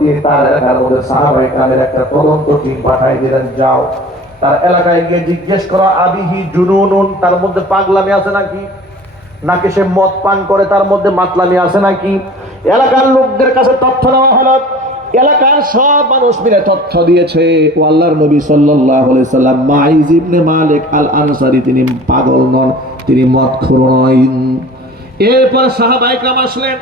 তিনি তার এলাকার মধ্যে সাহাবাই একটা তদন্ত টিম পাঠাই দিলেন, যাও। তার এলাকায় গিয়ে জিজ্ঞেস করো, আবিহি জুনুনুন? তার মধ্যে পাগলামি আছে নাকি? নাকি সে মদ পান করে, তার মধ্যে মাতলামি আছে নাকি? এলাকার লোকদের কাছে তথ্য নেওয়া হলো, এলাকার সব মানুষ মিলে তথ্য দিয়েছে। ও আল্লাহর নবী সাল্লাল্লাহু আলাইহি সাল্লাম, মাইজ ইবনে মালিক আল আনসারি তিনি পাগল নন, তিনি মদখোর নন এরপর সাহাবায়ে কাম আসলেন।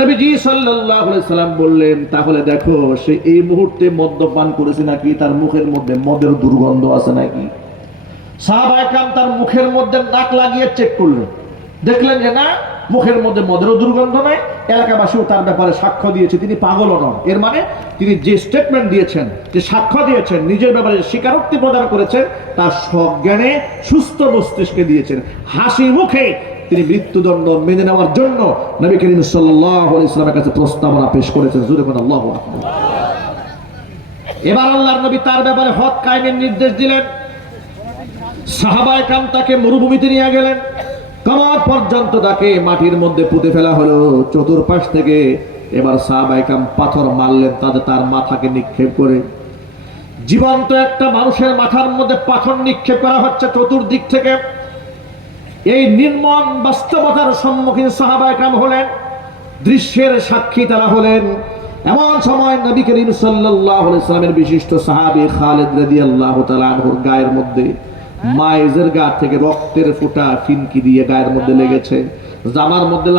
নবীজি সাল্লাল্লাহু আলাইহি সাল্লাম বললেন, তাহলে দেখো, সে এই মুহূর্তে মদ্যপান করেছে নাকি? তার মুখের মধ্যে মদের দুর্গন্ধ আছে নাকি? সাহাবায়ে কাম তার মুখের মধ্যে নাক লাগিয়ে চেক করলেন। দেখলেন যে না, মুখের মধ্যে মদেরও দুর্গন্ধ নাই, এলাকাবাসীও তার ব্যাপারে সাক্ষ্য দিয়েছে। তিনি পাগলও নন। এর মানে তিনি যে স্টেটমেন্ট দিয়েছেন, যে সাক্ষ্য দিয়েছেন, নিজের ব্যাপারে স্বীকারোক্তি প্রদান করেছেন তার সজ্ঞানে সুস্থ মস্তিষ্কে দিয়েছেন। হাসি মুখে তিনি মৃত্যুদণ্ড মেনে নেওয়ার জন্য নবী করিম ইসলামের কাছে প্রস্তাবনা পেশ করেছেন। জুরে আল্লাহু এবার আল্লাহর নবী তার ব্যাপারে হক কায়েমের নির্দেশ দিলেন। সাহাবায় তাকে মরুভূমিতে নিয়ে গেলেন। পর্যন্ত তাকে মাটির মধ্যে পুঁতে ফেলা হলো। চতুর্পাশ থেকে এবার সাহাবায় পাথর মারলেন তাদের তার মাথাকে নিক্ষেপ করে। জীবন্ত একটা মানুষের মাথার মধ্যে পাথর নিক্ষেপ করা হচ্ছে চতুর্দিক থেকে। এই নির্মম বাস্তবতার সম্মুখীন সাহাবায় কাম হলেন দৃশ্যের সাক্ষী তারা হলেন। এমন সময় নবী করিম সাল্লামের বিশিষ্ট সাহাবি খালিদ গায়ের মধ্যে মায়েজের গা থেকে রক্তের ফোঁটা ফিনকি দিয়ে গায়ের মধ্যে লেগেছে। জামার মধ্যে